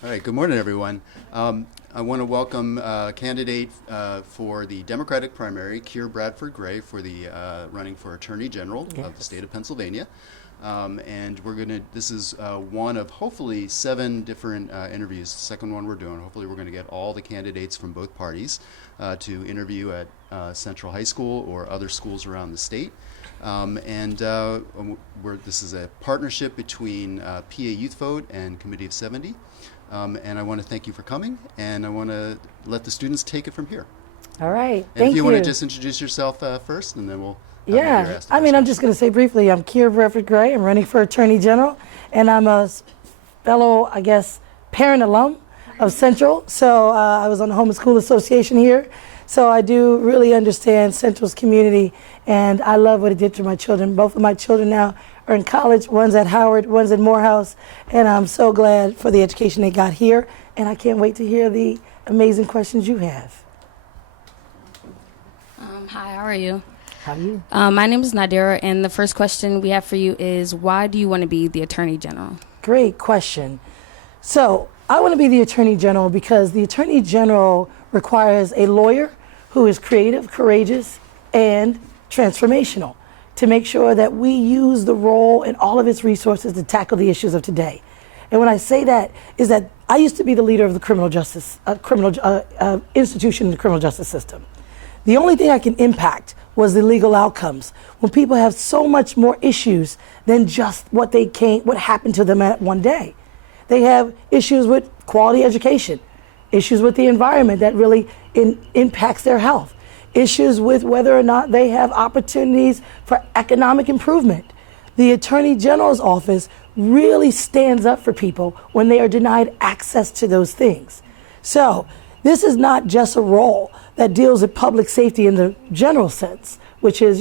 All right, good morning, everyone. I want to welcome candidate for the Democratic primary, Keir Bradford-Grey, for the running for Attorney General of the state of Pennsylvania. And this is one of hopefully 7 different interviews, the second one we're doing. Hopefully we're going to get all the candidates from both parties to interview at Central High School or other schools around the state. This is a partnership between PA Youth Vote and Committee of 70. And I want to thank you for coming, and I want to let the students take it from here. All right, And thank you. if you want to just introduce yourself first, and then we'll I'm just going to say briefly, I'm Keir Bradford-Grey. I'm running for Attorney General, and I'm a fellow, parent alum of Central. So I was on the Home School Association here. So I do really understand Central's community, and I love what it did to my children. Both of my children now are in college. One's at Howard, one's at Morehouse, and I'm so glad for the education they got here, and I can't wait to hear the amazing questions you have. Hi, how are you? How are you? My name is Nadira, and the first question we have for you is, why do you want to be the Attorney General? Great question. So I want to be the Attorney General because the Attorney General requires a lawyer who is creative, courageous, and transformational to make sure that we use the role and all of its resources to tackle the issues of today. And when I say that, is that I used to be the leader of the criminal justice institution in the criminal justice system. The only thing I can impact was the legal outcomes. When people have so much more issues than just what happened to them at one day. They have issues with quality education, issues with the environment that really impacts their health, issues with whether or not they have opportunities for economic improvement. The Attorney General's office really stands up for people when they are denied access to those things. So this is not just a role that deals with public safety in the general sense, which is,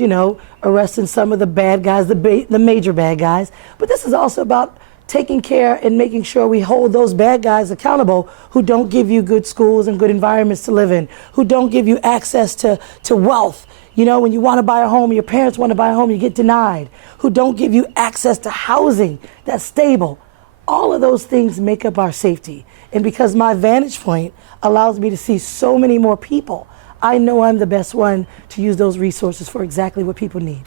arresting some of the bad guys, the major bad guys. But this is also about taking care and making sure we hold those bad guys accountable who don't give you good schools and good environments to live in, who don't give you access to wealth. When you want to buy a home, your parents want to buy a home, you get denied, who don't give you access to housing that's stable. All of those things make up our safety. And because my vantage point allows me to see so many more people, I know I'm the best one to use those resources for exactly what people need.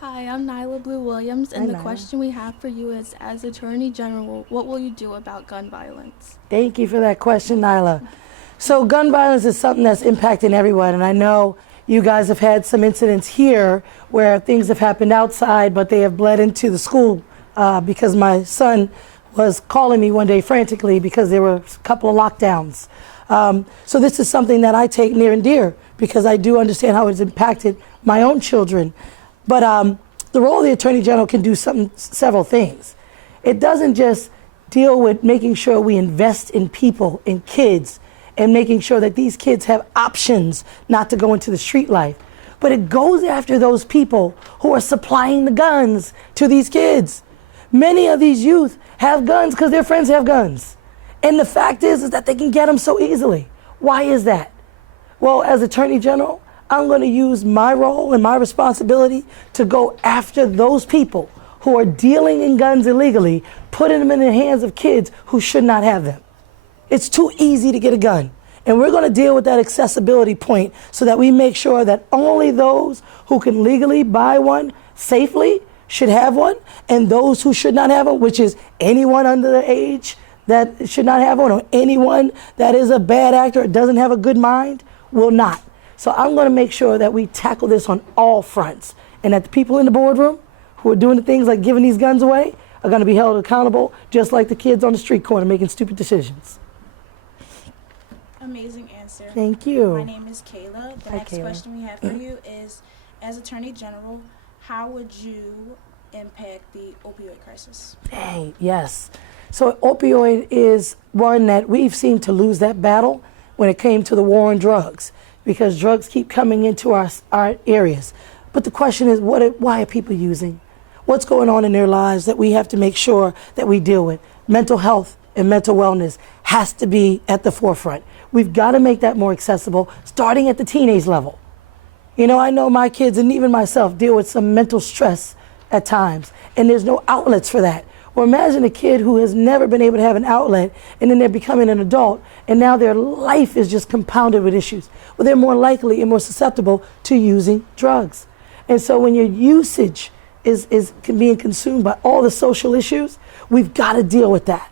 Hi, I'm Nyla Blue Williams, and the question we have for you is, as Attorney General, what will you do about gun violence? Thank you for that question, Nyla. So gun violence is something that's impacting everyone, and I know you guys have had some incidents here where things have happened outside, but they have bled into the school because my son was calling me one day frantically because there were a couple of lockdowns. So this is something that I take near and dear because I do understand how it's impacted my own children. But the role of the Attorney General can do several things. It doesn't just deal with making sure we invest in people, in kids, and making sure that these kids have options not to go into the street life. But it goes after those people who are supplying the guns to these kids. Many of these youth have guns because their friends have guns. And the fact is that they can get them so easily. Why is that? Well, as Attorney General, I'm going to use my role and my responsibility to go after those people who are dealing in guns illegally, putting them in the hands of kids who should not have them. It's too easy to get a gun. And we're going to deal with that accessibility point so that we make sure that only those who can legally buy one safely should have one, and those who should not have one, which is anyone under the age that should not have one, or anyone that is a bad actor or doesn't have a good mind, will not. So I'm going to make sure that we tackle this on all fronts, and that the people in the boardroom who are doing the things like giving these guns away are going to be held accountable, just like the kids on the street corner making stupid decisions. Amazing answer. Thank you. My name is Kayla. The next question we have for you is, as Attorney General, how would you impact the opioid crisis? Dang, yes. So opioid is one that we've seemed to lose that battle when it came to the war on drugs, because drugs keep coming into our areas. But the question is, why are people using? What's going on in their lives that we have to make sure that we deal with? Mental health and mental wellness has to be at the forefront. We've got to make that more accessible, starting at the teenage level. I know my kids and even myself deal with some mental stress at times, and there's no outlets for that. Or imagine a kid who has never been able to have an outlet, and then they're becoming an adult, and now their life is just compounded with issues. Well, they're more likely and more susceptible to using drugs. And so when your usage is being consumed by all the social issues, we've got to deal with that.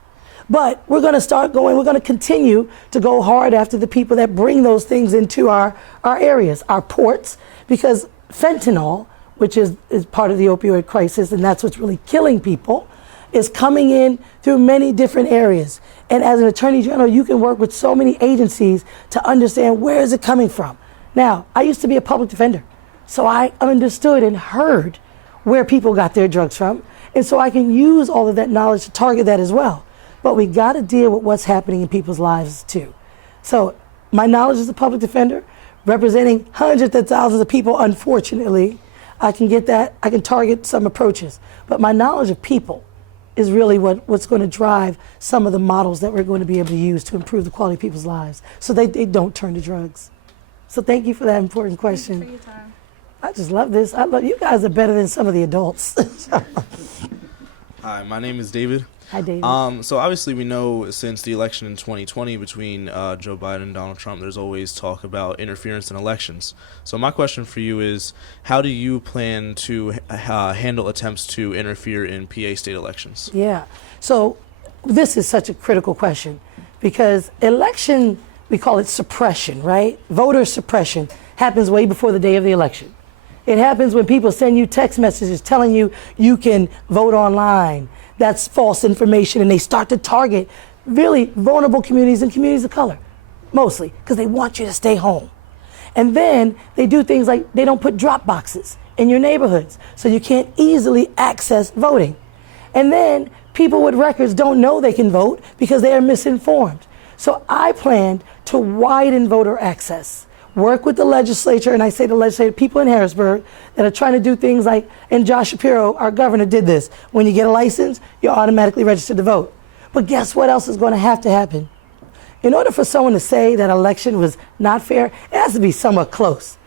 But we're going to continue to go hard after the people that bring those things into our areas, our ports, because fentanyl, which is part of the opioid crisis, and that's what's really killing people, is coming in through many different areas. And as an attorney general, you can work with so many agencies to understand where is it coming from. Now, I used to be a public defender, so I understood and heard where people got their drugs from, and so I can use all of that knowledge to target that as well. But we got to deal with what's happening in people's lives too. So my knowledge as a public defender, representing hundreds of thousands of people, unfortunately, I can get that, I can target some approaches. But my knowledge of people is really what's going to drive some of the models that we're going to be able to use to improve the quality of people's lives so they don't turn to drugs. So thank you for that important question. Thank you for your time. I just love this. I love you guys are better than some of the adults. Hi, my name is David. Hi, David. So obviously we know since the election in 2020 between Joe Biden and Donald Trump, there's always talk about interference in elections. So my question for you is, how do you plan to handle attempts to interfere in PA state elections? Yeah. So this is such a critical question because election, we call it suppression, right? Voter suppression happens way before the day of the election. It happens when people send you text messages telling you you can vote online. That's false information, and they start to target really vulnerable communities and communities of color, mostly, because they want you to stay home. And then they do things like they don't put drop boxes in your neighborhoods, so you can't easily access voting. And then people with records don't know they can vote because they are misinformed. So I planned to widen voter access. Work with the legislature, and I say the legislature, people in Harrisburg that are trying to do things like, and Josh Shapiro, our governor, did this. When you get a license, you're automatically registered to vote. But guess what else is going to happen? In order for someone to say that election was not fair, it has to be somewhat close.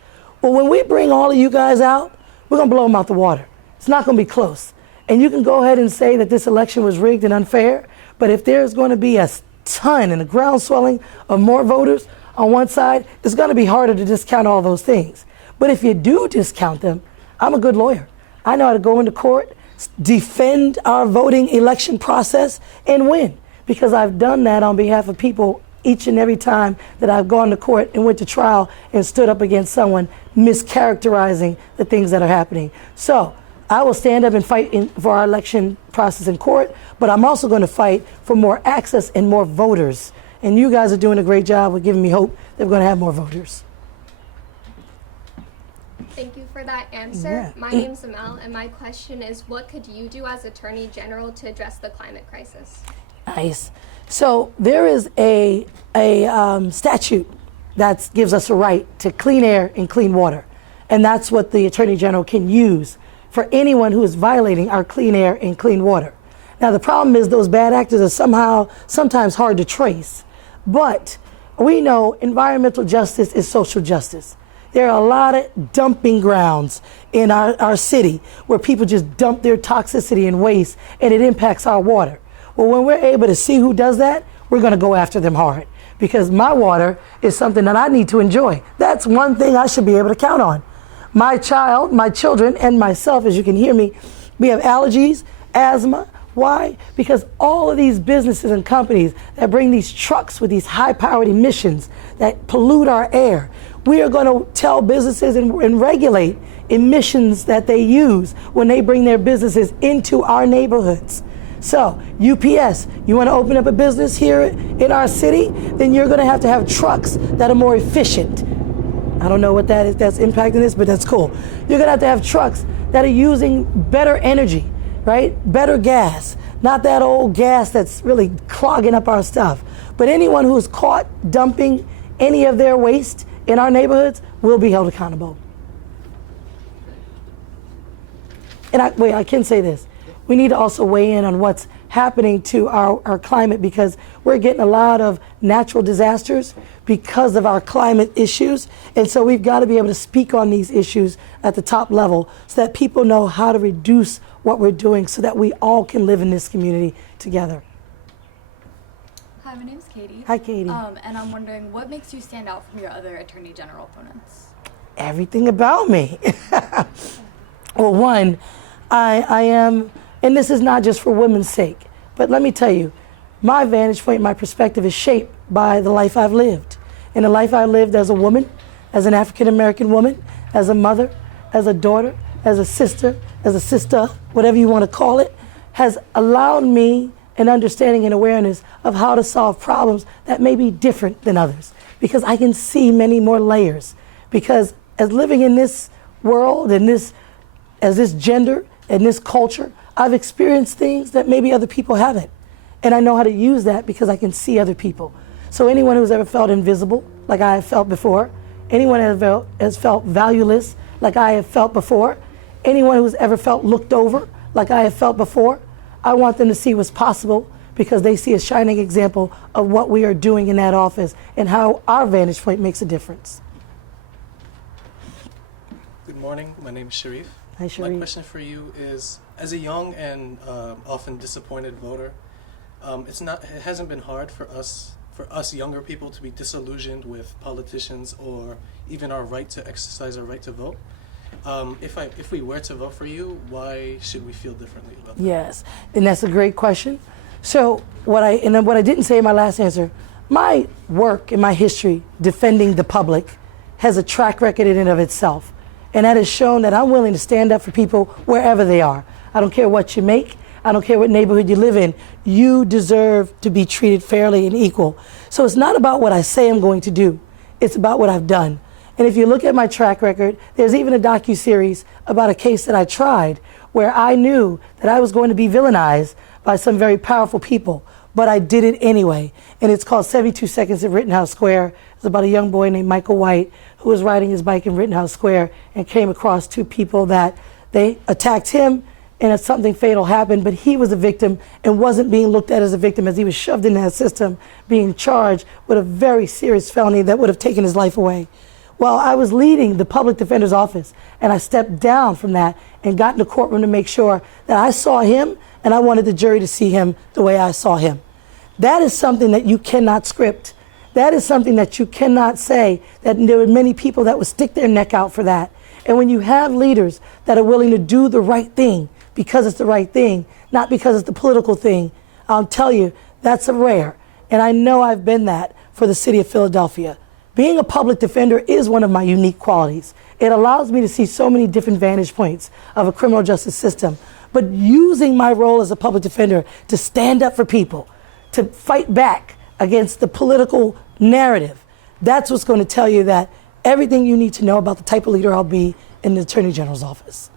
Well, when we bring all of you guys out, we're going to blow them out the water. It's not going to be close. And you can go ahead and say that this election was rigged and unfair, but if there's going to be a ton and a groundswelling of more voters on one side, it's going to be harder to discount all those things. But if you do discount them, I'm a good lawyer. I know how to go into court, defend our voting election process, and win. Because I've done that on behalf of people each and every time that I've gone to court and went to trial and stood up against someone mischaracterizing the things that are happening. So I will stand up and fight for our election process in court, but I'm also going to fight for more access and more voters. And you guys are doing a great job with giving me hope that we're going to have more voters. Thank you for that answer. Yeah. My name's Amel, and my question is, what could you do as Attorney General to address the climate crisis? Nice. So there is a statute that gives us a right to clean air and clean water. And that's what the Attorney General can use for anyone who is violating our clean air and clean water. Now, the problem is those bad actors are sometimes hard to trace. But we know environmental justice is social justice. There are a lot of dumping grounds in our city where people just dump their toxicity and waste, and it impacts our water. Well, when we're able to see who does that, we're going to go after them hard, because my water is something that I need to enjoy. That's one thing I should be able to count on. My child, my children, and myself, as you can hear me, we have allergies, asthma. Why? Because all of these businesses and companies that bring these trucks with these high-powered emissions that pollute our air, we are going to tell businesses and regulate emissions that they use when they bring their businesses into our neighborhoods. So, UPS, you want to open up a business here in our city, then you're going to have trucks that are more efficient. I don't know what that is that's impacting this, but that's cool. You're going to have trucks that are using better energy, right? Better gas, not that old gas that's really clogging up our stuff. But anyone who's caught dumping any of their waste in our neighborhoods will be held accountable. And I can say this. We need to also weigh in on what's happening to our climate, because we're getting a lot of natural disasters because of our climate issues. And so we've got to be able to speak on these issues at the top level so that people know how to reduce what we're doing so that we all can live in this community together. Hi, my name's Katie. Hi, Katie. And I'm wondering, what makes you stand out from your other Attorney General opponents? Everything about me. Well, one, I am, and this is not just for women's sake, but let me tell you, my vantage point, my perspective is shaped by the life I've lived. And the life I lived as a woman, as an African-American woman, as a mother, as a daughter, as a sister, whatever you want to call it, has allowed me an understanding and awareness of how to solve problems that may be different than others. Because I can see many more layers. Because as living in this world, as this gender, and this culture, I've experienced things that maybe other people haven't. And I know how to use that because I can see other people. So anyone who's ever felt invisible, like I have felt before, anyone has felt valueless, like I have felt before, anyone who's ever felt looked over, like I have felt before, I want them to see what's possible because they see a shining example of what we are doing in that office and how our vantage point makes a difference. Good morning. My name is Sharif. Hi, Sharif. My question for you is, as a young and often disappointed voter, it hasn't been hard for us younger people to be disillusioned with politicians or even our right to exercise our right to vote. If we were to vote for you, why should we feel differently about that? Yes, and that's a great question. So what I didn't say in my last answer, my work and my history defending the public has a track record in and of itself. And that has shown that I'm willing to stand up for people wherever they are. I don't care what you make. I don't care what neighborhood you live in. You deserve to be treated fairly and equal. So it's not about what I say I'm going to do. It's about what I've done. And if you look at my track record, there's even a docuseries about a case that I tried where I knew that I was going to be villainized by some very powerful people, but I did it anyway. And it's called 72 Seconds at Rittenhouse Square. It's about a young boy named Michael White who was riding his bike in Rittenhouse Square and came across two people that they attacked him and something fatal happened, but he was a victim and wasn't being looked at as a victim as he was shoved into that system, being charged with a very serious felony that would have taken his life away. Well, I was leading the public defender's office, and I stepped down from that and got in the courtroom to make sure that I saw him and I wanted the jury to see him the way I saw him. That is something that you cannot script. That is something that you cannot say, that there are many people that would stick their neck out for that. And when you have leaders that are willing to do the right thing because it's the right thing, not because it's the political thing, I'll tell you, that's a rare. And I know I've been that for the city of Philadelphia. Being a public defender is one of my unique qualities. It allows me to see so many different vantage points of a criminal justice system. But using my role as a public defender to stand up for people, to fight back against the political narrative, that's what's going to tell you that everything you need to know about the type of leader I'll be in the Attorney General's office.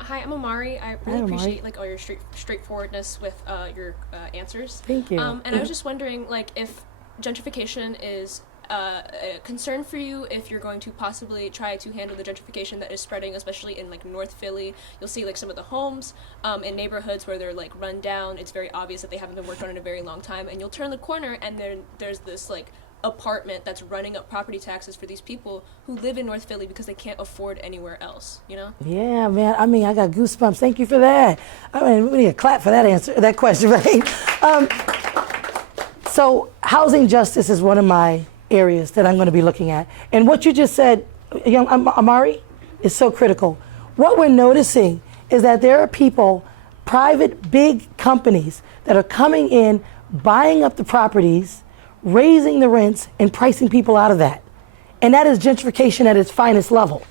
Hi, I'm Amari. I really appreciate all your straightforwardness with your answers. Thank you. And I was just wondering, if gentrification is a concern for you, if you're going to possibly try to handle the gentrification that is spreading, especially in North Philly. You'll see some of the homes in neighborhoods where they're run down. It's very obvious that they haven't been worked on in a very long time. And you'll turn the corner, and then there's this apartment that's running up property taxes for these people who live in North Philly because they can't afford anywhere else, Yeah, man. I mean, I got goosebumps. Thank you for that. I mean, we need a clap for that answer, that question, right? So housing justice is one of my areas that I'm going to be looking at. And what you just said, young Amari, is so critical. What we're noticing is that there are people, private big companies, that are coming in, buying up the properties, raising the rents, and pricing people out of that. And that is gentrification at its finest level,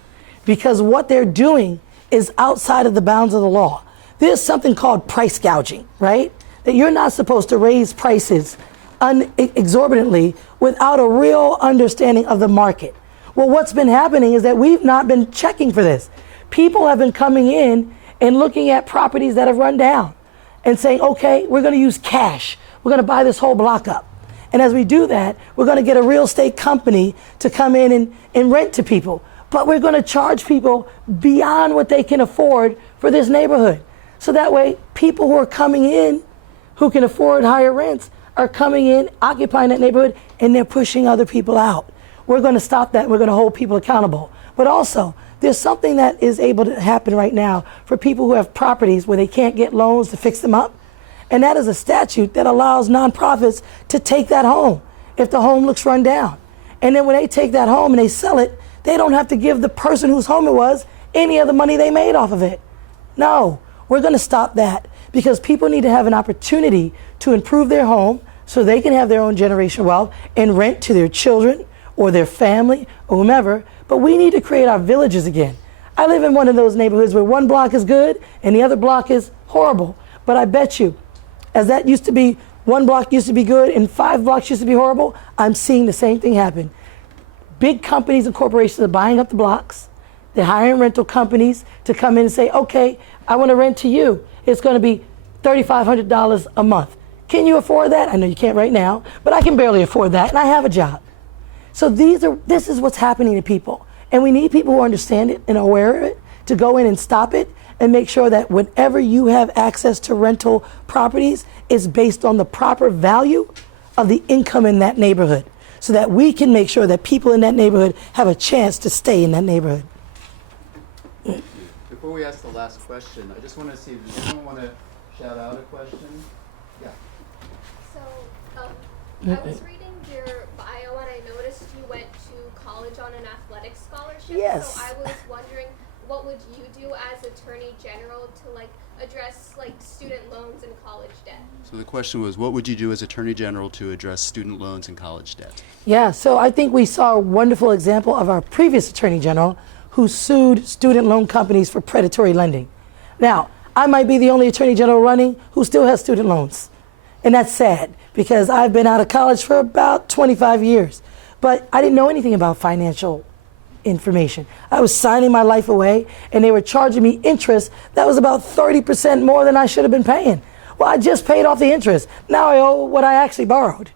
because what they're doing is outside of the bounds of the law. There's something called price gouging, right? That you're not supposed to raise prices exorbitantly without a real understanding of the market. Well, what's been happening is that we've not been checking for this. People have been coming in and looking at properties that have run down and saying, okay, we're going to use cash. We're going to buy this whole block up. And as we do that, we're going to get a real estate company to come in and rent to people. But we're going to charge people beyond what they can afford for this neighborhood. So that way, people who are coming in, who can afford higher rents, are coming in, occupying that neighborhood, and they're pushing other people out. We're going to stop that. We're going to hold people accountable. But also, There's something that is able to happen right now for people who have properties where they can't get loans to fix them up. And that is a statute that allows nonprofits to take that home if the home looks run down. And then when they take that home and they sell it, they don't have to give the person whose home it was any of the money they made off of it. No, we're going to stop that because people need to have an opportunity to improve their home so they can have their own generational wealth and rent to their children or their family or whomever. But we need to create our villages again. I live in one of those neighborhoods where one block is good and the other block is horrible. But I bet you, as that used to be, one block used to be good and 5 blocks used to be horrible, I'm seeing the same thing happen. Big companies and corporations are buying up the blocks. They're hiring rental companies to come in and say, okay, I want to rent to you. It's going to be $3,500 a month. Can you afford that? I know you can't right now, but I can barely afford that, and I have a job. So this is what's happening to people. And we need people who understand it and are aware of it to go in and stop it and make sure that whenever you have access to rental properties, it's based on the proper value of the income in that neighborhood so that we can make sure that people in that neighborhood have a chance to stay in that neighborhood. Before we ask the last question, I just want to see if does anyone want to shout out a question? Yeah. So, I was reading your bio and I noticed you went to college on an athletics scholarship. Yes. So I was wondering, what would you do as Attorney General to address student loans and college debt? So the question was, what would you do as Attorney General to address student loans and college debt? Yeah, so I think we saw a wonderful example of our previous Attorney General who sued student loan companies for predatory lending. Now, I might be the only Attorney General running who still has student loans. And that's sad because I've been out of college for about 25 years. But I didn't know anything about financial information. I was signing my life away and they were charging me interest that was about 30% more than I should have been paying. Well, I just paid off the interest. Now I owe what I actually borrowed.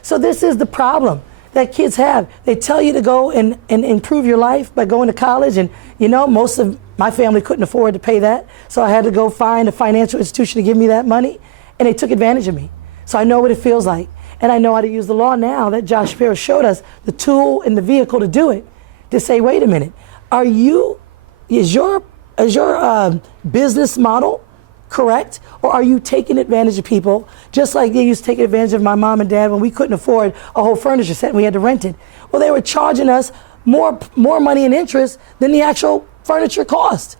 So this is the problem that kids have. They tell you to go and improve your life by going to college, and most of my family couldn't afford to pay that, so I had to go find a financial institution to give me that money, and they took advantage of me. So I know what it feels like, and I know how to use the law now that Josh Shapiro showed us, the tool and the vehicle to do it, to say, wait a minute, is your business model correct? Or are you taking advantage of people just like they used to take advantage of my mom and dad when we couldn't afford a whole furniture set and we had to rent it? Well, they were charging us more money in interest than the actual furniture cost.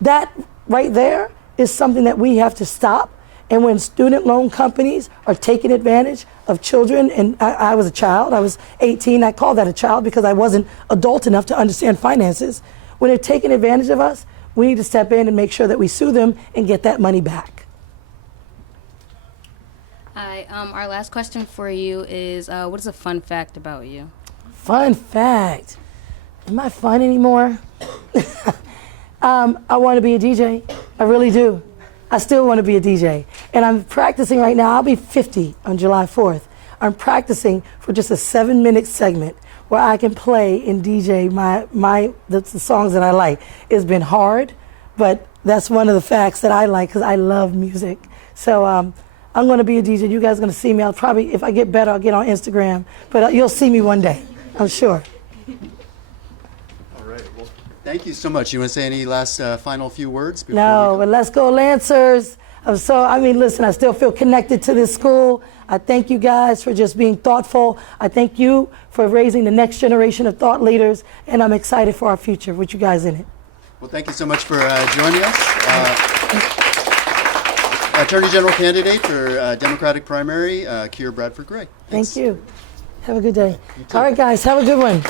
That right there is something that we have to stop. And when student loan companies are taking advantage of children, and I was a child, I was 18, I call that a child because I wasn't adult enough to understand finances. When they're taking advantage of us, we need to step in and make sure that we sue them and get that money back. Hi, our last question for you is, what is a fun fact about you? Fun fact. Am I fun anymore? I want to be a DJ. I really do. I still want to be a DJ. And I'm practicing right now. I'll be 50 on July 4th. I'm practicing for just a 7-minute segment where I can play and DJ the songs that I like. It's been hard, but that's one of the facts that I like because I love music. So I'm going to be a DJ. You guys are going to see me. I'll probably, if I get better, I'll get on Instagram. But you'll see me one day, I'm sure. All right. Well, thank you so much. You want to say any last final few words? Before No, but let's go Lancers. Listen, I still feel connected to this school. I thank you guys for just being thoughtful. I thank you for raising the next generation of thought leaders, and I'm excited for our future with you guys in it. Well, thank you so much for joining us. Attorney General candidate for Democratic primary, Keir Bradford-Grey. Thank you. Have a good day. All right, guys, have a good one.